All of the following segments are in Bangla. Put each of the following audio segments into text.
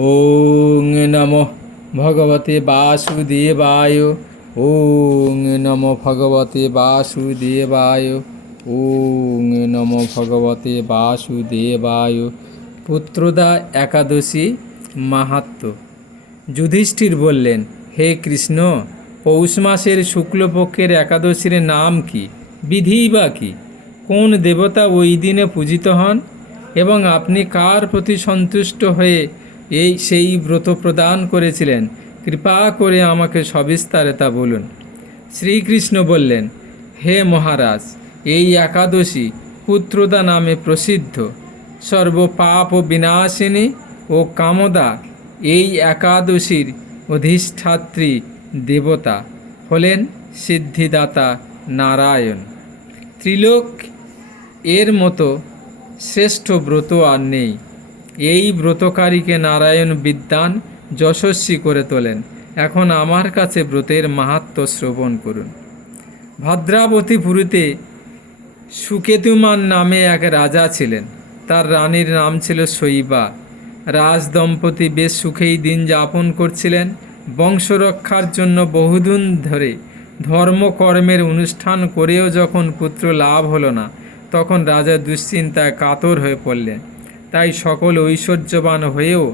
ওং নমো ভগবতে বাসুদেবায়। ওং নমো ভগবতে বাসুদেবায়। ওং নমো ভগবতে বাসুদেবায়। পুত্রদা একাদশী মাহাত্ম্য। যুধিষ্ঠির বললেন, হে কৃষ্ণ, পৌষ মাসের শুক্লপক্ষের একাদশীর নাম কি, বিধিই বা কী? কোন দেবতা ওই দিনে পূজিত হন এবং আপনি কার প্রতি সন্তুষ্ট হয়ে সেই ব্রত প্রদান করেছিলেন? কৃপা করে আমাকে সবিস্তারে তা বলুন। শ্রীকৃষ্ণ বললেন, হে মহারাজ, এই একাদশী পুত্রদা নামে প্রসিদ্ধ। সর্বপাপ বিনাশিনী ও কামদা এই একাদশীর অধিষ্ঠাত্রী দেবতা হলেন সিদ্ধিদাতা নারায়ণ। ত্রিলোক এর মতো শ্রেষ্ঠ ব্রত আর নেই। এই ব্রতকারীকে নারায়ণ বিদ্বান যশস্বী করে তোলেন। এখন আমার কাছে ব্রতের মাহাত্ম্য শ্রবণ করুন। ভদ্রাবতীপুরীতে সুকেতুমান নামে এক রাজা ছিলেন। তার রানীর নাম ছিল শৈবা। রাজদম্পতি বেশ সুখেই দিন যাপন করছিলেন। বংশরক্ষার জন্য বহুদিন ধরে ধর্মকর্মের অনুষ্ঠান করেও যখন পুত্র লাভ হলো না, তখন রাজা দুশ্চিন্তায় কাতর হয়ে পড়লেন। তাই সকল ঐশ্বর্যবান হয়েও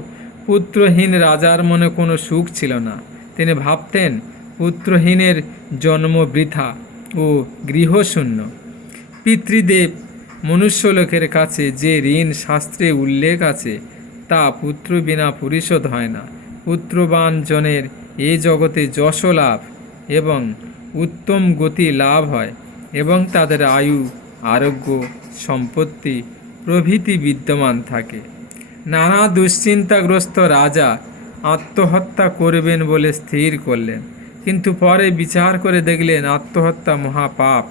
পুত্রহীন রাজার মনে কোনো সুখ ছিল না। তিনি ভাবতেন, পুত্রহীনের জন্ম বৃথা ও গৃহশূন্য। পিতৃদেব মনুষ্যলোকের কাছে যে ঋণ শাস্ত্রে উল্লেখ আছে, তা পুত্র বিনা পরিশোধ হয় না। পুত্রবান জনের এ জগতে যশ লাভ এবং উত্তম গতি লাভ হয় এবং তাদের আয়ু, আরোগ্য, সম্পত্তি প্রভৃতি বিদ্যমান থাকে। নানা দুশ্চিন্তাগ্রস্ত রাজা আত্মহত্যা করবেন বলে স্থির করলেন, কিন্তু পরে বিচার করে দেখলেন আত্মহত্যা মহাপাপ।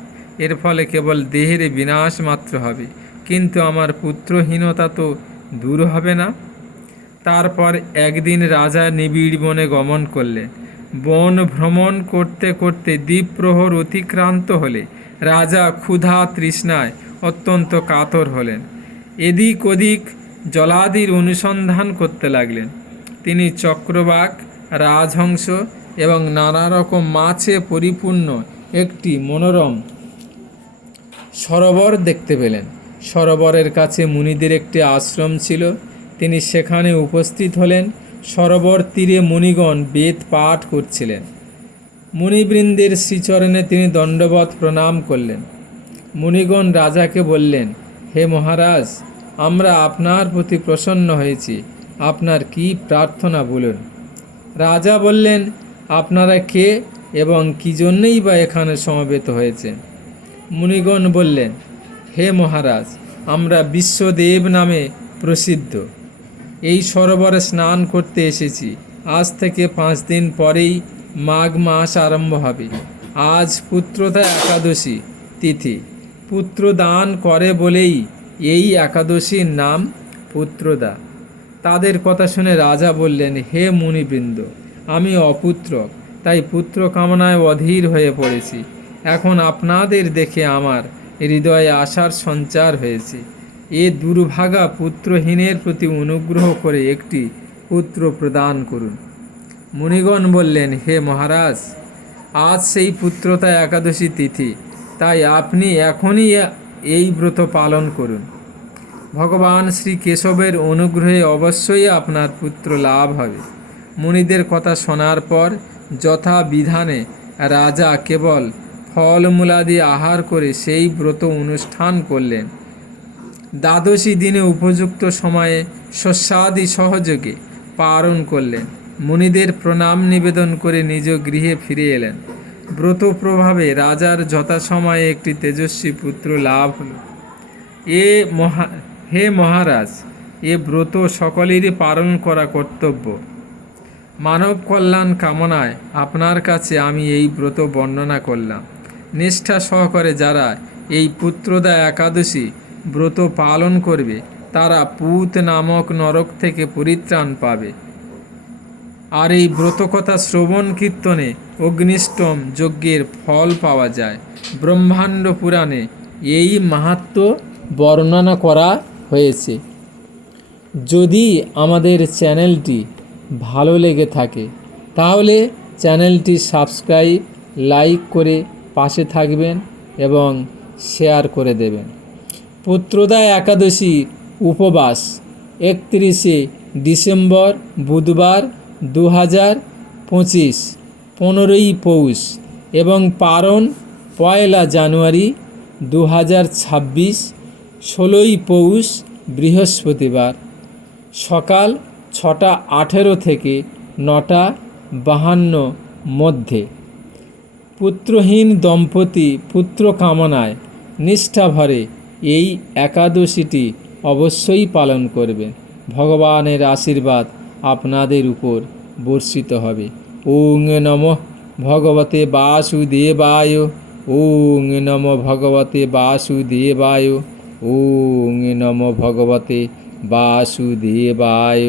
এর ফলে কেবল দেহের বিনাশ মাত্র হবে, কিন্তু আমার পুত্রহীনতা তো দূর হবে না। তারপর একদিন রাজা নিবিড় বনে গমন করলেন। বন ভ্রমণ করতে করতে দ্বীপ্রহর অতিক্রান্ত হলে রাজা ক্ষুধা তৃষ্ণায় অত্যন্ত কাতর হলেন। এদিক ওদিক জলাদির অনুসন্ধান করতে লাগলেন। তিনি চক্রবাক, রাজহংস এবং নানা রকম মাছে পরিপূর্ণ একটি মনোরম সরোবর দেখতে পেলেন। সরোবরের কাছে মুনিদের একটি আশ্রম ছিল। তিনি সেখানে উপস্থিত হলেন। সরোবর তীরে মুনিগণ বেদ পাঠ করছিলেন। মুনিবৃন্দের শ্রীচরণে তিনি দণ্ডবৎ প্রণাম করলেন। মুনিগণ রাজাকে বললেন, হে মহারাজ, আমরা আপনার প্রতি প্রসন্ন হয়েছি। আপনার কি প্রার্থনা বলুন। রাজা বললেন, আপনারা কে এবং কী জন্যই বা এখানে সমবেত হয়েছেন? মুনিগণ বললেন, হে মহারাজ, আমরা বিশ্বদেব নামে প্রসিদ্ধ এই সরোবরে স্নান করতে এসেছি। আজ থেকে 5 দিন পরেই মাঘ মাস আরম্ভ হবে। আজ পুত্রদা একাদশী তিথি। পুত্র দান করে বলেই এই একাদশীর নাম পুত্রদা। তাদের কথা শুনে রাজা বললেন, হে মুনিবৃন্দ, আমি অপুত্রক, তাই পুত্র কামনায় অধীর হয়ে পড়েছি। এখন আপনাদের দেখে আমার হৃদয়ে আশার সঞ্চার হয়েছে। এ দুর্ভাগা পুত্রহীনের প্রতি অনুগ্রহ করে একটি পুত্র প্রদান করুন। মুনিগণ বললেন, হে মহারাজ, আজ সেই পুত্রতা একাদশী তিথি, তাই আপনি এখনই এই ব্রত পালন করুন। ভগবান শ্রী কেশবের অনুগ্রহে অবশ্যই আপনার পুত্র লাভ হবে। মুনিদের কথা শোনার পর যথা বিধানে রাজা কেবল ফলমূলাদি আহার করে সেই ব্রত অনুষ্ঠান করলেন। দ্বাদশী দিনে উপযুক্ত সময়ে শস্যাদি সহযোগে পালন করলেন। মুনিদের প্রণাম নিবেদন করে নিজ গৃহে ফিরে এলেন। ব্রত প্রভাবে রাজার যথাসময়ে একটি তেজস্বী পুত্র লাভ হল। হে মহারাজ, এ ব্রত সকলেরই পালন করা কর্তব্য। মানব কল্যাণ কামনায় আপনার কাছে আমি এই ব্রত বর্ণনা করলাম। নিষ্ঠা সহকারে যারা এই পুত্রদা একাদশী ব্রত পালন করবে, তারা পুত নামক নরক থেকে পরিত্রাণ পাবে। আর এই ব্রতকথা শ্রবণ কীর্তনে অগ্নিষ্টম যজ্ঞের ফল পাওয়া যায়। ব্রহ্মাণ্ড পুরাণে এই মাহাত্ম্য বর্ণনা করা হয়েছে। যদি আমাদের চ্যানেলটি ভালো লেগে থাকে তাহলে চ্যানেলটি সাবস্ক্রাইব লাইক করে পাশে থাকবেন এবং শেয়ার করে দেবেন। পুত্রদা একাদশী উপবাস 31শে ডিসেম্বর বুধবার 2025, 15ই পৌষ এবং পারণ 1 জানুয়ারি 2026, 16ই পৌষ বৃহস্পতিবার, সকাল 6:18 থেকে 9:52 মধ্যে। পুত্রহীন দম্পতি পুত্র কামনায় নিষ্ঠাভরে এই একাদশীটি অবশ্যই পালন করবেন। ভগবানের আশীর্বাদ আপনাদের উপর বর্ষিত হবে। ওং নমঃ ভগবতে বাসুদেবায়। ওং নমঃ ভগবতে বাসুদেবায়। ওং নমঃ ভগবতে বাসুদেবায়।